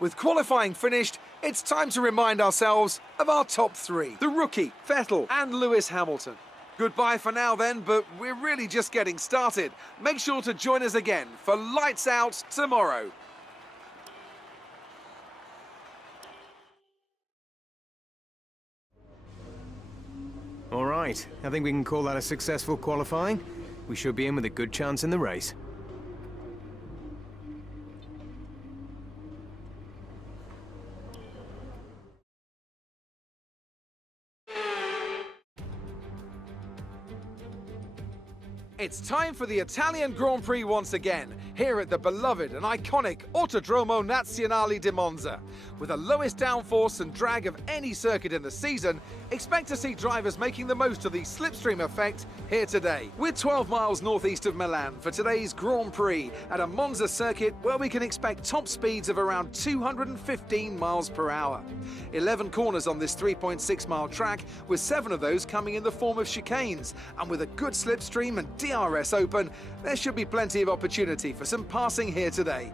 With qualifying finished, it's time to remind ourselves of our top three. The rookie, Vettel and Lewis Hamilton. Goodbye for now then, but we're really just getting started. Make sure to join us again for Lights Out tomorrow. All right, I think we can call that a successful qualifying. We should be in with a good chance in the race. It's time for the Italian Grand Prix once again, here at the beloved and iconic Autodromo Nazionale di Monza. With the lowest downforce and drag of any circuit in the season, expect to see drivers making the most of the slipstream effect here today. We're 12 miles northeast of Milan for today's Grand Prix at a Monza circuit where we can expect top speeds of around 215 miles per hour. 11 corners on this 3.6 mile track, with 7 of those coming in the form of chicanes, and with a good slipstream and DRS open, there should be plenty of opportunity for some passing here today.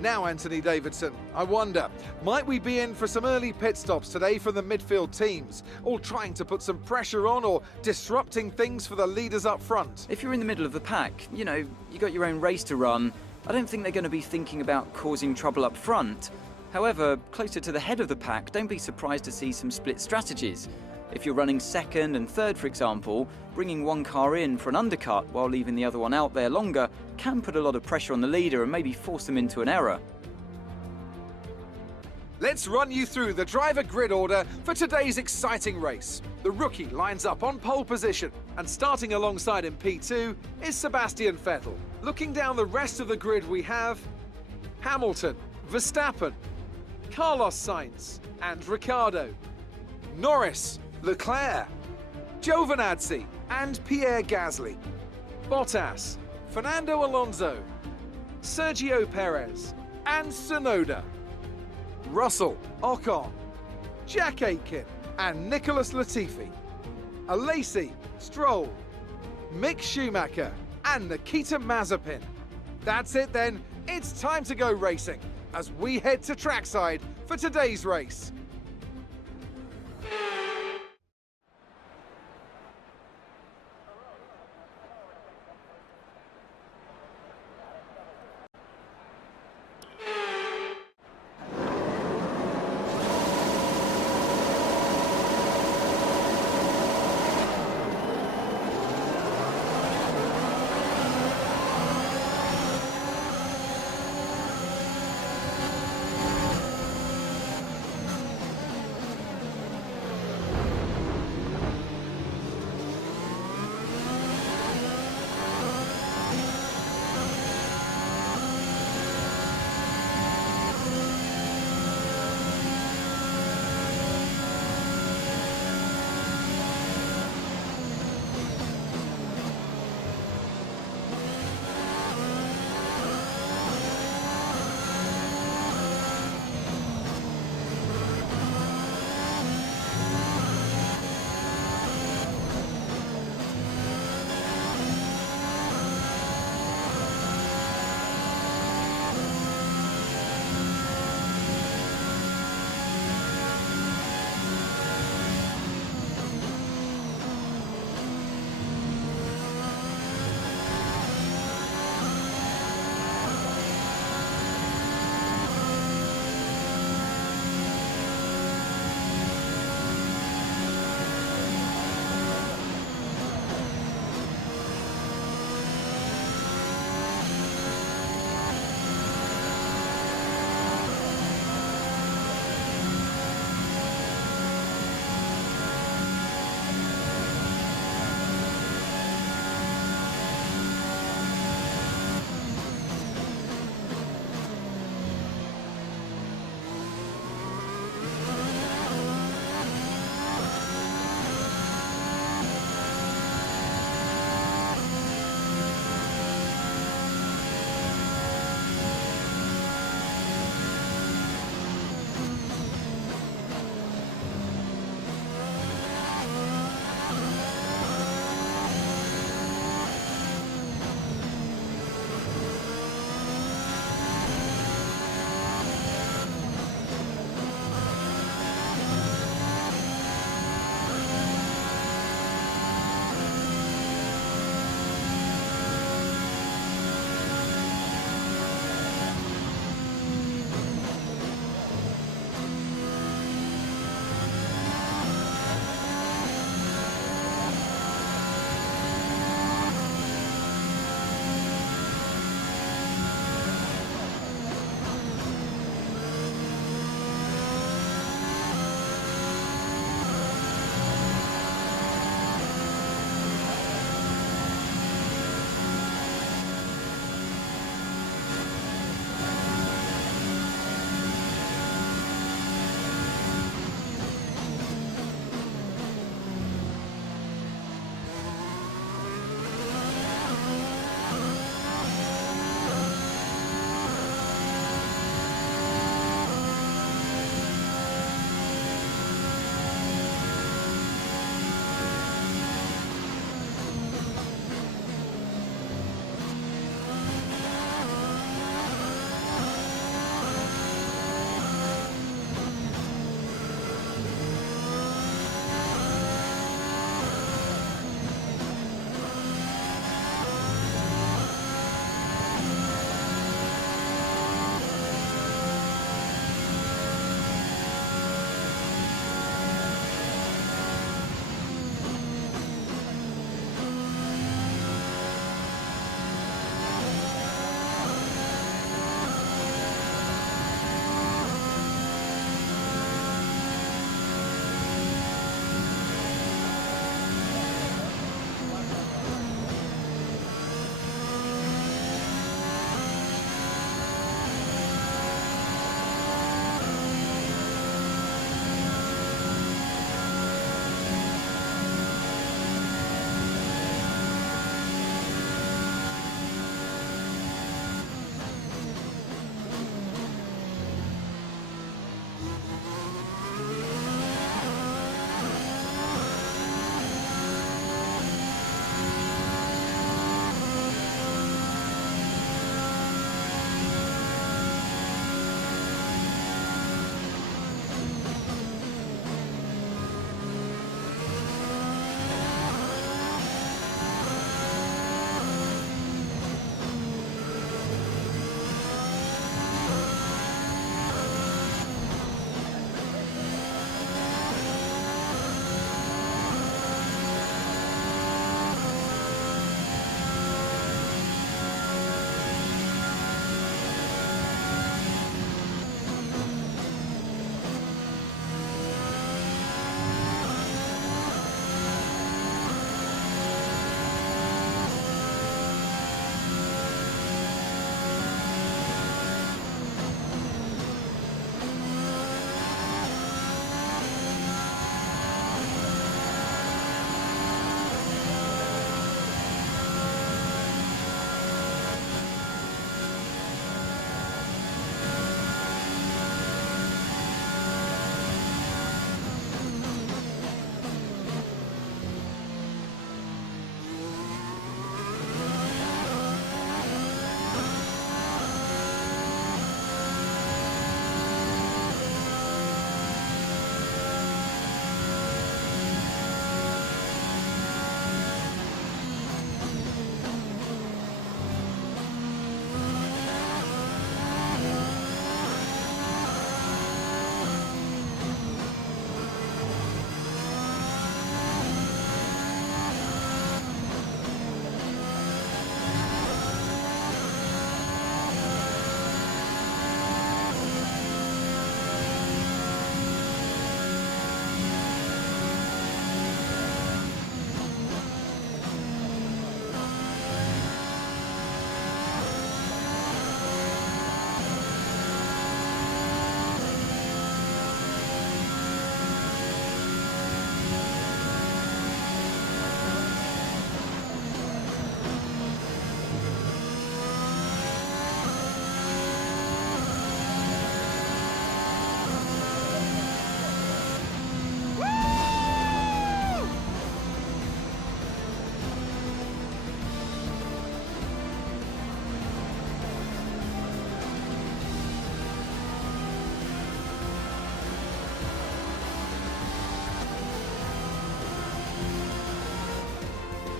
Now, Anthony Davidson, I wonder, might we be in for some early pit stops today from the midfield teams, all trying to put some pressure on or disrupting things for the leaders up front? If you're in the middle of the pack, you got your own race to run, I don't think they're going to be thinking about causing trouble up front. However, closer to the head of the pack, don't be surprised to see some split strategies. If you're running second and third, for example, bringing one car in for an undercut while leaving the other one out there longer can put a lot of pressure on the leader and maybe force them into an error. Let's run you through the driver grid order for today's exciting race. The rookie lines up on pole position, and starting alongside in P2 is Sebastian Vettel. Looking down the rest of the grid, we have Hamilton, Verstappen, Carlos Sainz and Ricciardo, Norris, Leclerc, Giovinazzi and Pierre Gasly, Bottas, Fernando Alonso, Sergio Perez and Tsunoda, Russell, Ocon, Jack Aitken and Nicholas Latifi, Alesi, Stroll, Mick Schumacher and Nikita Mazepin. That's it then, it's time to go racing as we head to trackside for today's race.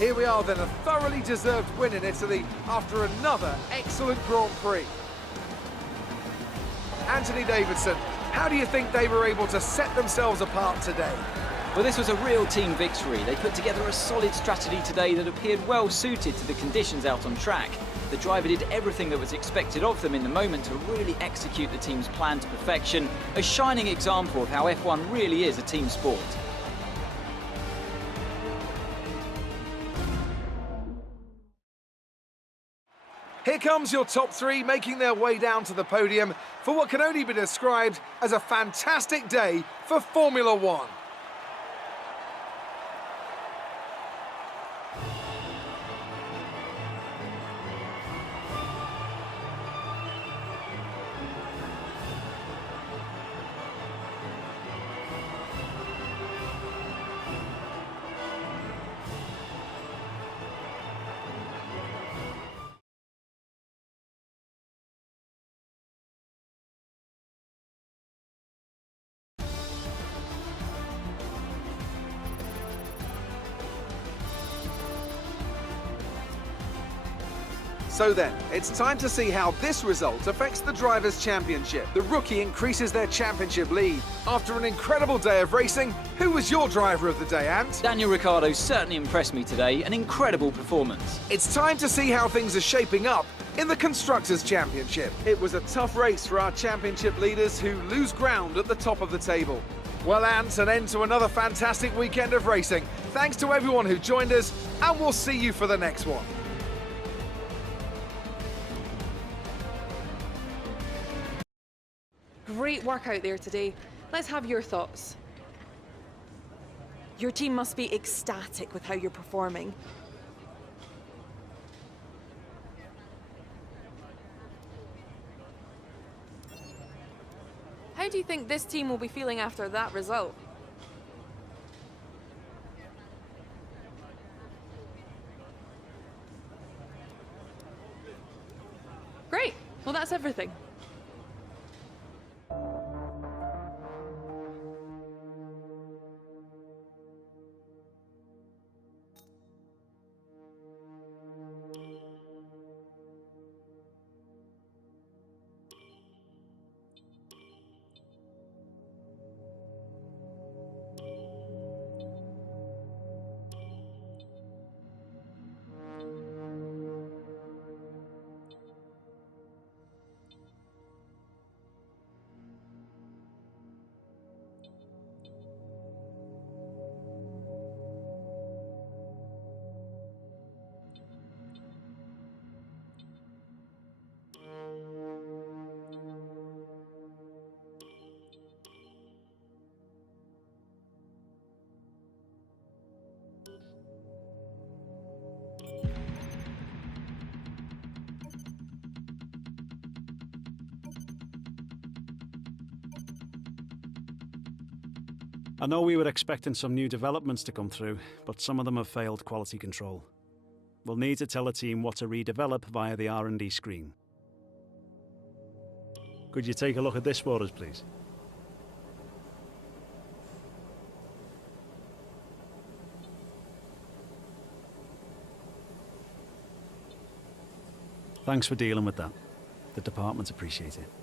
Here we are then, a thoroughly deserved win in Italy after another excellent Grand Prix. Anthony Davidson, how do you think they were able to set themselves apart today? Well, this was a real team victory. They put together a solid strategy today that appeared well suited to the conditions out on track. The driver did everything that was expected of them in the moment to really execute the team's plan to perfection, a shining example of how F1 really is a team sport. Here comes your top three making their way down to the podium for what can only be described as a fantastic day for Formula One. So then, it's time to see how this result affects the Drivers' Championship. The rookie increases their championship lead. After an incredible day of racing, who was your driver of the day, Ant? Daniel Ricciardo certainly impressed me today, an incredible performance. It's time to see how things are shaping up in the Constructors' Championship. It was a tough race for our championship leaders who lose ground at the top of the table. Well, Ant, an end to another fantastic weekend of racing. Thanks to everyone who joined us, and we'll see you for the next one. Great work out there today. Let's have your thoughts. Your team must be ecstatic with how you're performing. How do you think this team will be feeling after that result? Great. Well, that's everything. I know we were expecting some new developments to come through, but some of them have failed quality control. We'll need to tell the team what to redevelop via the R&D screen. Could you take a look at this for us, please? Thanks for dealing with that. The department appreciate it.